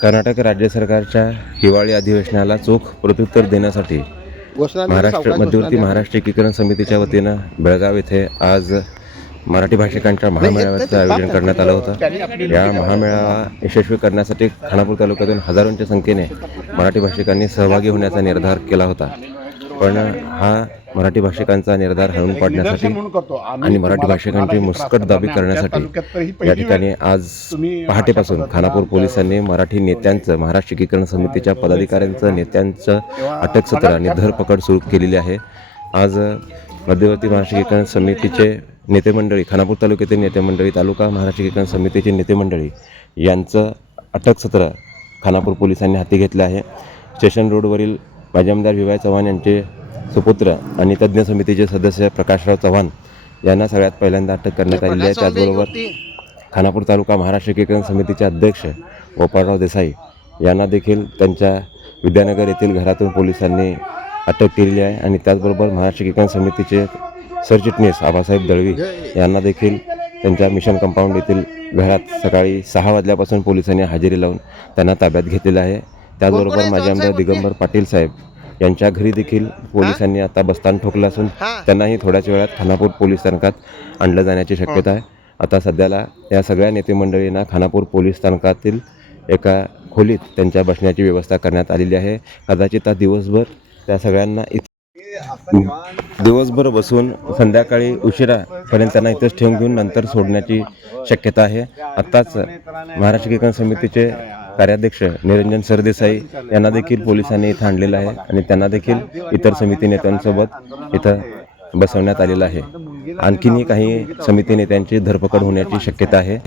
कर्नाटक राज्य सरकारच्या हिवाळी अधिवेशनाला चोख प्रत्युत्तर देण्यासाठी मध्यवर्ती महाराष्ट्र एकीकरण समितीच्या वतीनं बेळगाव येथे आज मराठी भाषिकांच्या महामेळाव्याचं आयोजन करण्यात आलं होतं। या महामेळावा यशस्वी करण्यासाठी खानापूर तालुक्यातून हजारोंच्या संख्येने मराठी भाषिकांनी सहभागी होण्याचा निर्धार केला होता। पण हा मराठी भाषिकांचा निर्धार हळून पाडण्यासाठी आणि मराठी भाषिकांची मुस्कटदाबी करण्यासाठी या ठिकाणी आज पहाटेपासून खानापूर पोलिसांनी मराठी नेत्यांचं, महाराष्ट्र एकीकरण समितीच्या पदाधिकाऱ्यांचं, नेत्यांचं अटक सत्र आणि धरपकड सुरू केलेली आहे। आज मध्यवर्ती महाराष्ट्र एकीकरण समितीचे नेते मंडळी, खानापूर तालुक्यातील नेते मंडळी, तालुका महाराष्ट्र एकीकरण समितीचे नेते मंडळी यांचं अटक सत्र खानापूर पोलिसांनी हाती घेतलं आहे। स्टेशन रोडवरील माजी आमदार विवाय चव्हाण यांचे सुपुत्र आणि तज्ज्ञ समितीचे सदस्य प्रकाशराव चव्हाण यांना सगळ्यात पहिल्यांदा अटक करण्यात आलेली आहे। त्याचबरोबर खानापूर तालुका महाराष्ट्र एकीकरण समितीचे अध्यक्ष गोपाळराव देसाई यांना देखील त्यांच्या विद्यानगर येथील घरातून पोलिसांनी अटक केलेली आहे। आणि त्याचबरोबर महाराष्ट्र एकीकरण समितीचे सरचिटणीस आबासाहेब दळवी यांना देखील त्यांच्या मिशन कंपाऊंड येथील घरात सकाळी 6 वाजल्यापासून पोलिसांनी हजेरी लावून त्यांना ताब्यात घेतलेलं आहे। त्याचबरोबर माजी आमदार दिगंबर पाटील साहेब यांच्या घरी देखील पोलिसांनी आता बस्तान ठोकलं असून त्यांनाही थोड्याच वेळात खानापूर पोलीस स्थानकात आणलं जाण्याची शक्यता आहे। आता सध्याला या सगळ्या नेते मंडळींना खानापूर पोलीस स्थानकातील एका खोलीत त्यांच्या बसण्याची व्यवस्था करण्यात आलेली आहे। कदाचित दिवसभर त्या सगळ्यांना दिवसभर बसून संध्याकाळी उशिरापर्यंत त्यांना इथंच ठेवून घेऊन नंतर सोडण्याची शक्यता आहे। आत्ताच महाराष्ट्र एकीकरण समितीचे कार्याध्यक्ष निरंजन सरदेसाई यांना देखील पोलिसांनी इथं आणलेलं आहे आणि त्यांना देखील इतर समिती नेत्यांसोबत इथं बसवण्यात आलेलं आहे। आणखीनही काही समिती नेत्यांची धरपकड होण्याची शक्यता आहे।